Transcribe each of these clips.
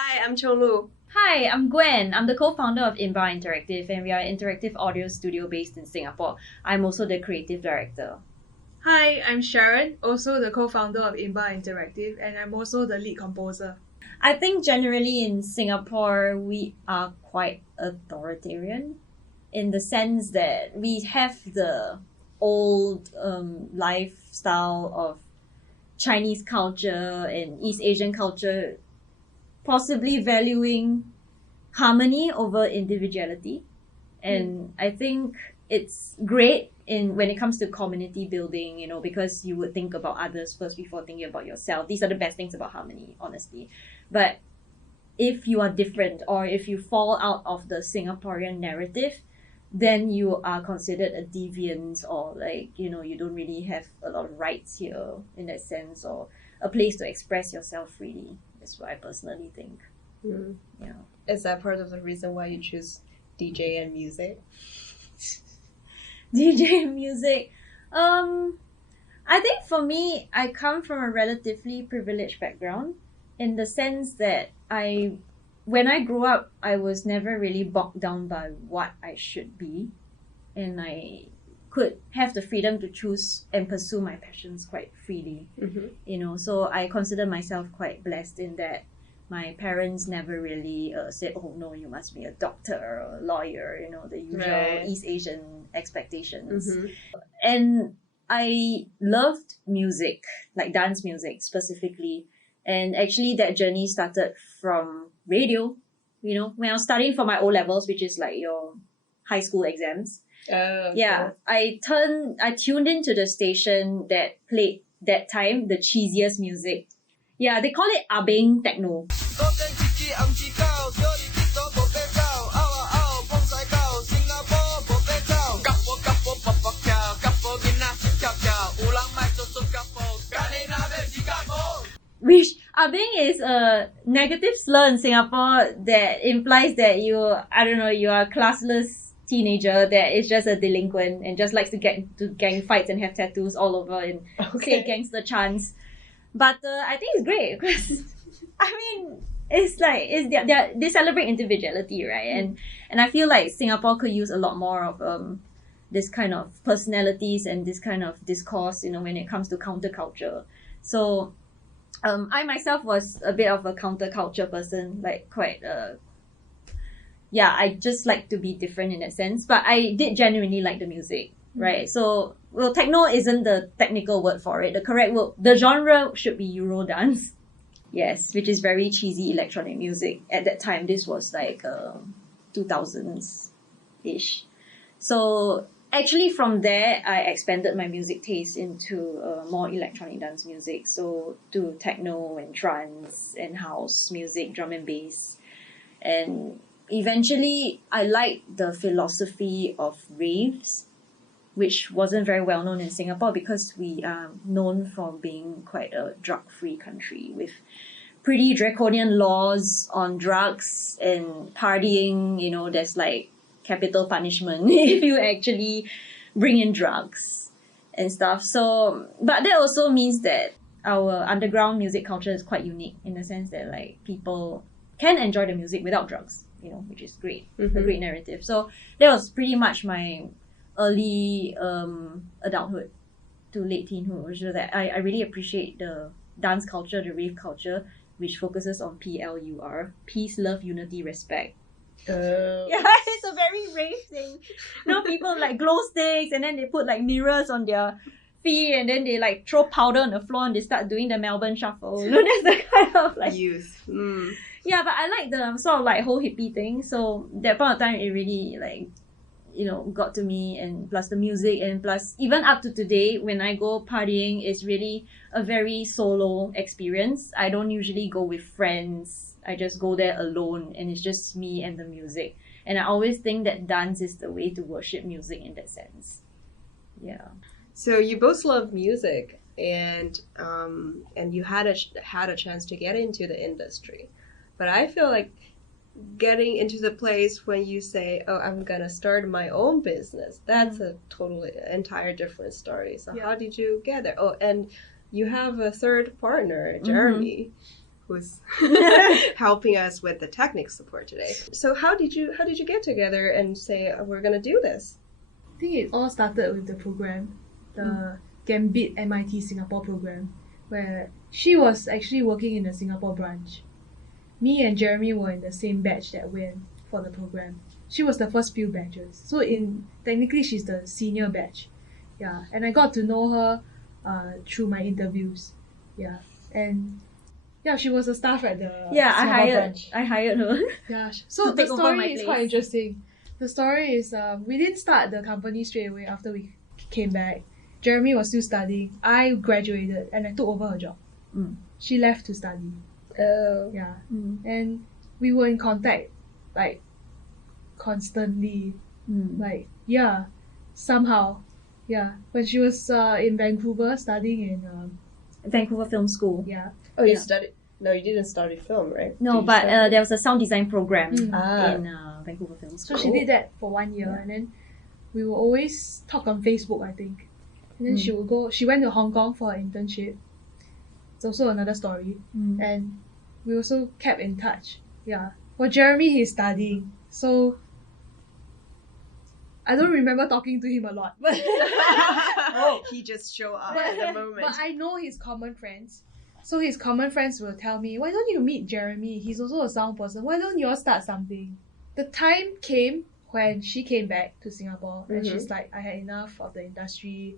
Hi, I'm Qionglu. Hi, I'm Gwen. I'm the co-founder of IMBA Interactive, and we are an interactive audio studio based in Singapore. I'm also the creative director. Hi, I'm Sharon, also the co-founder of IMBA Interactive, and I'm also the lead composer. I think generally in Singapore, we are quite authoritarian in the sense that we have the old lifestyle of Chinese culture and East Asian culture, possibly valuing harmony over individuality. And I think it's great when it comes to community building, because you would think about others first before thinking about yourself. These are the best things about harmony, honestly. But if you are different, or if you fall out of the Singaporean narrative, then you are considered a deviant, or you don't really have a lot of rights here in that sense, or a place to express yourself freely. That's what I personally think. Yeah. Is that part of the reason why you choose DJ and music? DJ and music. I think for me, I come from a relatively privileged background in the sense that when I grew up, I was never really bogged down by what I should be, and I could have the freedom to choose and pursue my passions quite freely. So I consider myself quite blessed in that my parents never really said, oh no, you must be a doctor or a lawyer, the usual East Asian expectations. And I loved music, like dance music specifically. And actually that journey started from radio, when I was studying for my O-levels, which is like your high school exams. Cool. I tuned into the station that played that time the cheesiest music. Yeah, they call it Abeng techno. Which Abeng is a negative slur in Singapore that implies that you are a classless teenager that is just a delinquent and just likes to get into gang fights and have tattoos all over and say gangster chants. But I think it's great because it's like they celebrate individuality, right? And I feel like Singapore could use a lot more of this kind of personalities and this kind of discourse, when it comes to counterculture. So I myself was a bit of a counterculture person, like quite I just like to be different in that sense. But I did genuinely like the music, right? So, techno isn't the technical word for it. The correct word, the genre should be Eurodance. Yes, which is very cheesy electronic music. At that time, this was like 2000s-ish. So, actually from there, I expanded my music taste into more electronic dance music. So, to techno and trance and house music, drum and bass. And eventually, I liked the philosophy of raves, which wasn't very well known in Singapore because we are known for being quite a drug-free country with pretty draconian laws on drugs and partying. There's like capital punishment if you actually bring in drugs and stuff. So, but that also means that our underground music culture is quite unique in the sense that like people can enjoy the music without drugs, which is great, a great narrative. So that was pretty much my early adulthood to late teenhood, which is that I really appreciate the dance culture, the rave culture, which focuses on PLUR, peace, love, unity, respect. Yeah, it's a very rave thing. People like glow sticks and then they put like mirrors on their feet and then they like throw powder on the floor and they start doing the Melbourne Shuffle. That's the kind of like youth. Yeah, but I like the sort of like whole hippie thing. So that point of time, it really like got to me, and plus the music, and plus even up to today when I go partying, it's really a very solo experience. I don't usually go with friends. I just go there alone and it's just me and the music. And I always think that dance is the way to worship music in that sense. Yeah. So you both love music and you had a chance to get into the industry. But I feel like getting into the place when you say, oh, I'm gonna start my own business, that's a totally entire different story. So how did you get there? Oh, and you have a third partner, Jeremy, who's helping us with the technical support today. So how did you get together and say we're gonna do this? I think it all started with the program, the Gambit MIT Singapore program, where she was actually working in the Singapore branch. Me and Jeremy were in the same batch that went for the program. She was the first few batches, so technically she's the senior batch. Yeah, and I got to know her through my interviews. Yeah, and yeah, she was a staff at the Singapore branch. I hired her. Yeah, so the story is quite interesting. The story is we didn't start the company straight away after we came back. Jeremy was still studying. I graduated and I took over her job. She left to study. Oh. Yeah. And we were in contact like constantly. Like, yeah, somehow. Yeah. When she was in Vancouver studying in Vancouver Film School. Yeah. Oh, you studied? No, you didn't study film, right? No, but there was a sound design program in Vancouver Film So School. she did that for 1 year, and then we will always talk on Facebook, I think. And then she went to Hong Kong for her internship. It's also another story. And we also kept in touch. Yeah. For Jeremy, he's studying. So I don't remember talking to him a lot. But he just showed up at the moment. But I know his common friends. So his common friends will tell me, why don't you meet Jeremy? He's also a sound person. Why don't you all start something? The time came when she came back to Singapore and she's like, I had enough of the industry.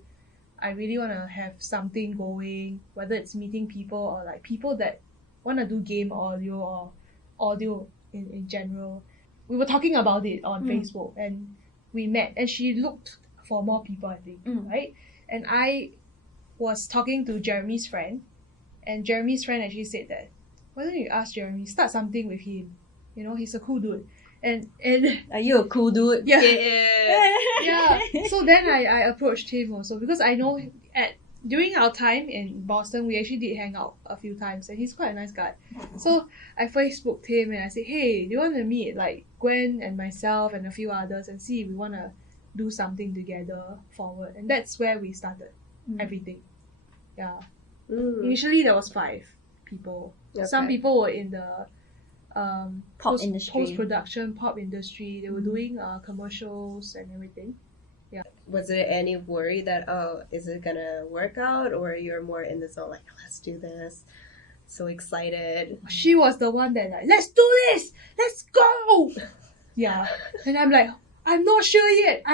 I really want to have something going, whether it's meeting people or like people that want to do game audio or audio in general. We were talking about it on Facebook and we met, and she looked for more people, I think, right? And I was talking to Jeremy's friend, and Jeremy's friend actually said that, why don't you ask Jeremy, start something with him? You know, he's a cool dude. And Are you a cool dude? yeah. Yeah. So then I approached him also because I know during our time in Boston, we actually did hang out a few times, and he's quite a nice guy. So I Facebooked him and I said, hey, do you want to meet like Gwen and myself and a few others and see if we want to do something together forward? And that's where we started everything. Yeah. Initially there was 5 people. Okay. Some people were in the post-production pop industry. They were doing commercials and everything. Yeah. Was there any worry that, is it gonna work out, or you're more in the zone like, let's do this, so excited? She was the one that like, let's do this, let's go. Yeah. And I'm like, I'm not sure yet.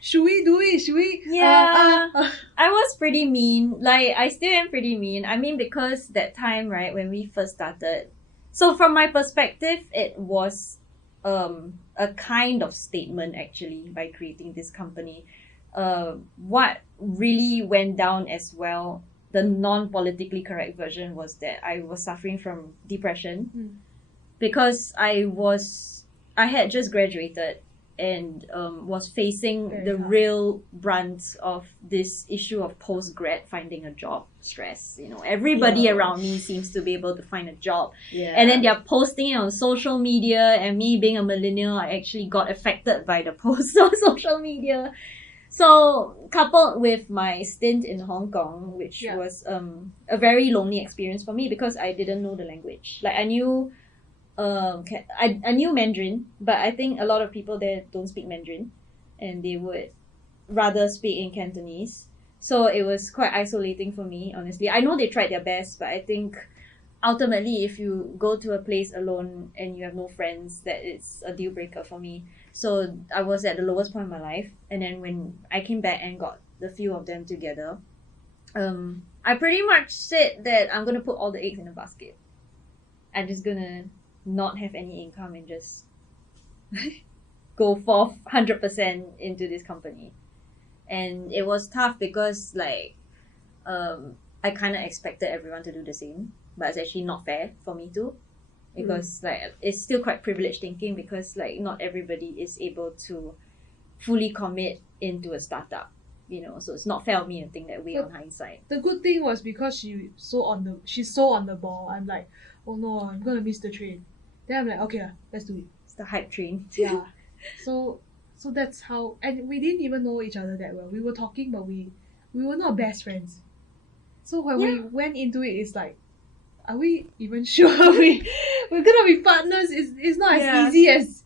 Should we do it? Should we? Yeah. I was pretty mean. Like, I still am pretty mean. I mean, because that time, right, when we first started, so from my perspective, it was a kind of statement actually by creating this company. What really went down as well, the non-politically correct version, was that I was suffering from depression because I had just graduated and was facing real brunt of this issue of post-grad finding a job stress. You know, everybody around me seems to be able to find a job. Yeah. And then they're posting it on social media, and me being a millennial, I actually got affected by the posts on social media. So, coupled with my stint in Hong Kong, which was a very lonely experience for me because I didn't know the language. Like, I knew I knew Mandarin, but I think a lot of people there don't speak Mandarin, and they would rather speak in Cantonese. So it was quite isolating for me, honestly. I know they tried their best, but I think ultimately if you go to a place alone and you have no friends, that is a deal breaker for me. So I was at the lowest point of my life, and then when I came back and got the few of them together, I pretty much said that I'm gonna put all the eggs in a basket. I'm just gonna not have any income and just go for 100% into this company. And it was tough because like I kind of expected everyone to do the same, but it's actually not fair for me to, because like it's still quite privileged thinking, because like not everybody is able to fully commit into a startup, you know, so it's not fair of me to think that way on hindsight. The good thing was because she's so on the ball. I'm like, oh no, I'm gonna miss the train. Then I'm like, okay, let's do it. It's the hype train. Yeah. So that's how, and we didn't even know each other that well. We were talking, but we were not best friends. So when we went into it, it's like, are we even sure we're gonna be partners? It's not as easy as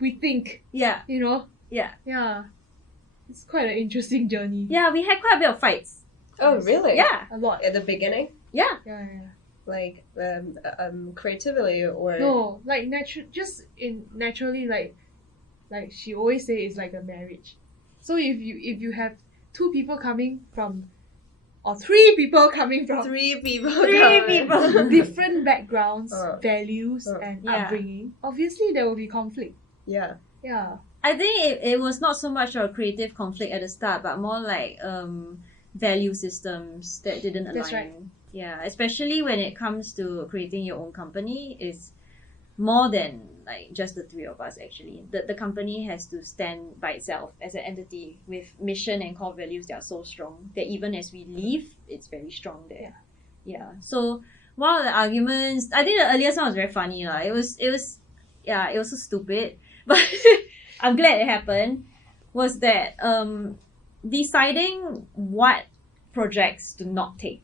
we think. Yeah. You know? Yeah. Yeah. It's quite an interesting journey. Yeah, we had quite a bit of fights. Oh, really? Yeah. A lot. At the beginning? Yeah. Yeah. Like, creatively or... No, like naturally, like she always say it's like a marriage. So if you have two people coming from, or three people coming from Three people. different backgrounds, values, and Yeah. upbringing, obviously there will be conflict. Yeah. Yeah. I think it was not so much a creative conflict at the start, but more like value systems that didn't align. That's right. Yeah, especially when it comes to creating your own company, it's more than like just the three of us actually. The company has to stand by itself as an entity with mission and core values that are so strong that even as we leave, it's very strong there. Yeah. So one of the arguments, I think the earliest one was very funny. It was so stupid. But I'm glad it happened, was that deciding what projects to not take.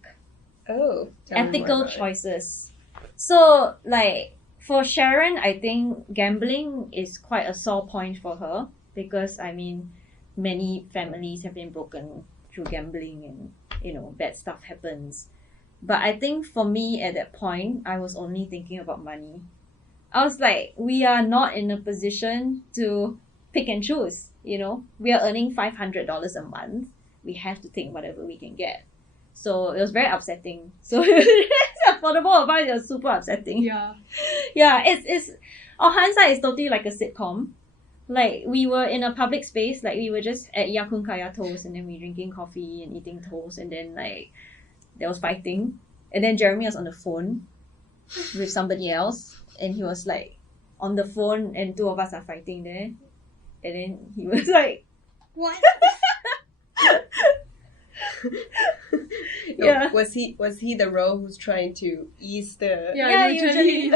Oh. Ethical choices. So, like, for Sharon, I think gambling is quite a sore point for her because, I mean, many families have been broken through gambling and, you know, bad stuff happens. But I think for me at that point, I was only thinking about money. I was like, we are not in a position to pick and choose, you know. We are earning $500 a month. We have to take whatever we can get. So it was very upsetting. So for the both of us, it was super upsetting. Yeah. Yeah, it's on hindsight, it's totally like a sitcom. Like, we were in a public space, like we were just at Ya Kun Kaya Toast, and then we drinking coffee and eating toast, and then like there was fighting, and then Jeremy was on the phone with somebody else, and he was like on the phone, and two of us are fighting there, and then he was like, What? Yeah. Was he the role who's trying to ease the... Yeah, usually.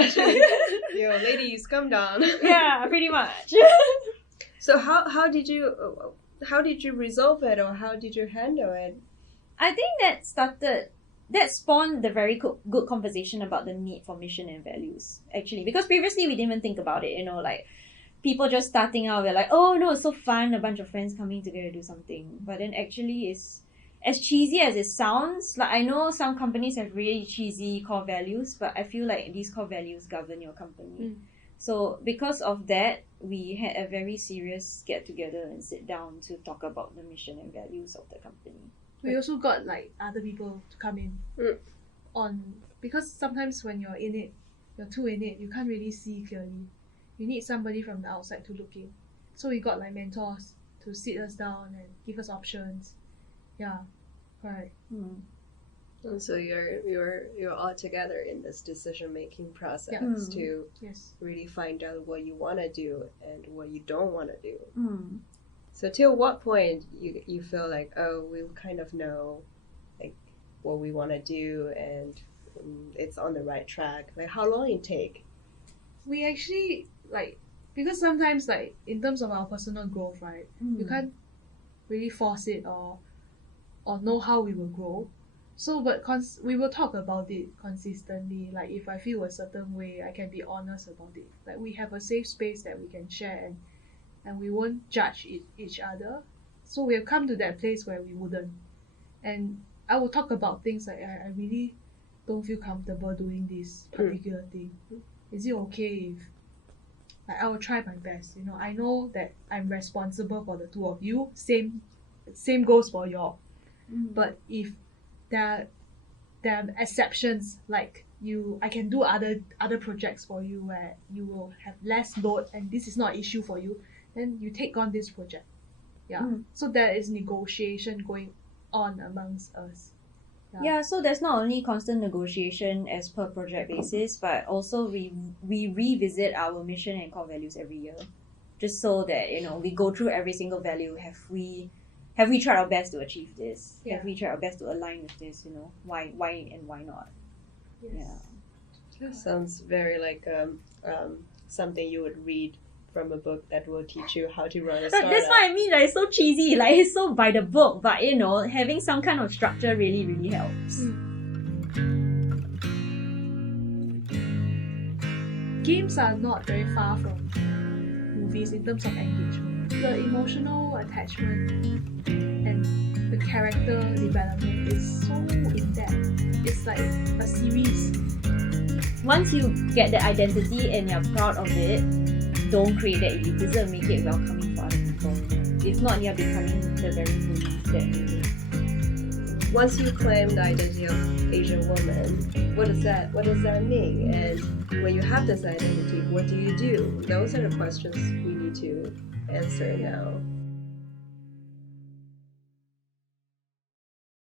Yo, ladies, come down. Yeah, pretty much. So how did you resolve it, or how did you handle it? I think that spawned the very good conversation about the need for mission and values, actually. Because previously we didn't even think about it, you know, like people just starting out, we're like, oh no, it's so fun, a bunch of friends coming together to do something. But then actually it's, as cheesy as it sounds, like I know some companies have really cheesy core values, but I feel like these core values govern your company. So because of that, we had a very serious get together and sit down to talk about the mission and values of the company. We also got like other people to come in on, because sometimes when you're in it, you're too in it, you can't really see clearly. You need somebody from the outside to look in. So we got like mentors to sit us down and give us options. Yeah, right. And so you're all together in this decision-making process to really find out what you want to do and what you don't want to do. So till what point you feel like, oh, we kind of know like what we want to do and it's on the right track? Like, how long it take? We actually, like, because sometimes like in terms of our personal growth, right, you can't really force it or know how we will grow. So, but we will talk about it consistently. Like, if I feel a certain way, I can be honest about it. Like, we have a safe space that we can share, and we won't judge each other. So we have come to that place where we wouldn't. And I will talk about things like, I really don't feel comfortable doing this particular thing. Is it okay if, like, I will try my best. You know, I know that I'm responsible for the two of you. Same goes for y'all. But if there are exceptions, like I can do other projects for you where you will have less load and this is not an issue for you, then you take on this project. So there is negotiation going on amongst us. Yeah, so there's not only constant negotiation as per project basis, but also we revisit our mission and core values every year, just so that, you know, we go through every single value. Have we tried our best to achieve this? Have we tried our best to align with this? You know, why and why not? That sounds very like something you would read from a book that will teach you how to run a startup. That's what I mean. Like, it's so cheesy. Like, it's so by the book, but you know, having some kind of structure really, really helps. games are not very far from movies in terms of engagement. The emotional attachment and the character development is so in-depth. It's like a series. Once you get the identity and you're proud of it, don't create that elitism, make it welcoming for other people. If not, you're becoming the very bully that you need. Once you claim the identity of Asian woman, what does that mean? And when you have this identity, what do you do? Those are the questions we need to answer now.